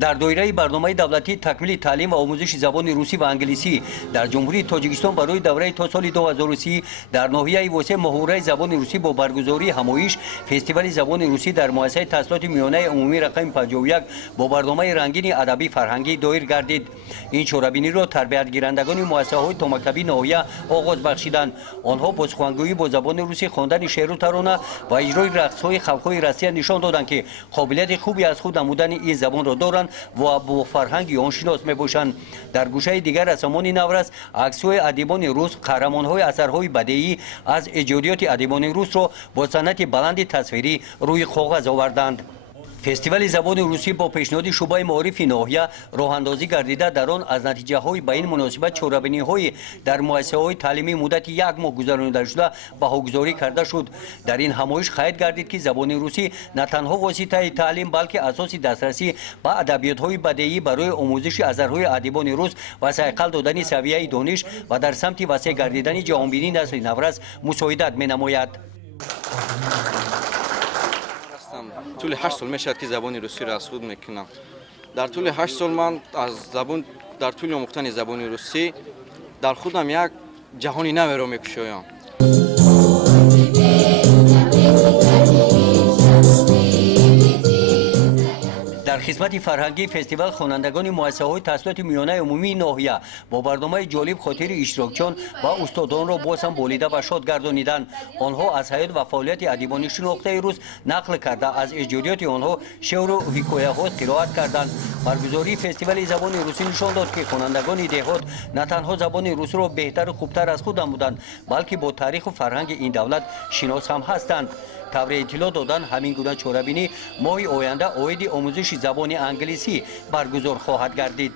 در دایره برنامه دولتی تکمیل تعلیم و آموزش زبان روسی و انگلیسی در جمهوری تاجیکستان برای دوره تا سال 2030 در ناحیه وسط محوره زبان روسی با برگزاری همایش فستیوال زبان روسی در مؤسسه تحصیلات میانه عمومی رقم 51 با برنامه رنگین ادبی فرهنگی دایر گردید. این شورابینی را تربیت گیرندگان مؤسسه‌های تا مکتبی ناحیه آغاز بخشیدند. آنها با سخنگویی با زبان روسی، خواندن شعر و ترانه و اجرای رقص‌های خلق‌های رسمی نشان دادند که قابلیت خوبی از خود نمودن این زبان را دارند و با فرهنگ آن شناس میباشند. در گوشه دیگر از زمان نورس عکس‌های ادیبان روس قهرمان‌های اثرهای بدیعی از ایجادیات ادیبان روس را با صنعت بلند تصویری روی کاغذ آوردند. فستیوال زبان روسی با پیشنهاد شعبه معارف ناحیه راه اندازی گردیده در آن از نتیجه های به این مناسبت چهاربینی های در مؤسسه های تعلیمی مدت یک ماه گذرانده شده بهاگذاری کرده شد. در این همایش خواهد گردید که زبان روسی نه تنها واسطه تعلیم بلکه اساس دسترسی به ادبیات های بدیعی برای آموزش اثرهای ادیبان روس و صقل دادن سویه دانش و در سمت وسیع گردیدن جهانبینی نسل نورس مساعدت می‌نماید. طول 8 سال میشد که زبان روسی را از خود میکنم. در طول 8 سال من از زبان در طول آموختن زبان روسی در خودم یک جهانی نو را میکشایم. در خدمت فرهنگی فستیوال خوانندگان مؤسسه‌های تحصیلات میانه عمومی ناحیه با برنامه جالب خاطر اشتراکچیان و استادان را باز هم بولیده و شاد گردانیدند. آنها از حیات و فعالیت ادیبان شناخته روز نقل کرده از ایجادیات آنها شعر و حکایه‌ها قرائت کردند. برگزاری فستیوال زبان روسی نشان داد که خوانندگان دهات نه تنها زبان روسی را بهتر و خوبتر از خود نمودند بلکه با تاریخ و فرهنگ این دولت شناس هم هستند. طور اطلاع دادن همین گونه چهاربینی ماه آینده عاید آموزش زبان انگلیسی برگزار خواهد گردید.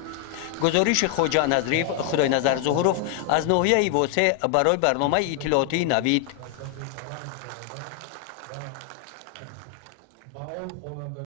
گزارش خواجه نظریف خدای نظر ظهوروف از ناحیه واسه برای برنامه اطلاعاتی نوید.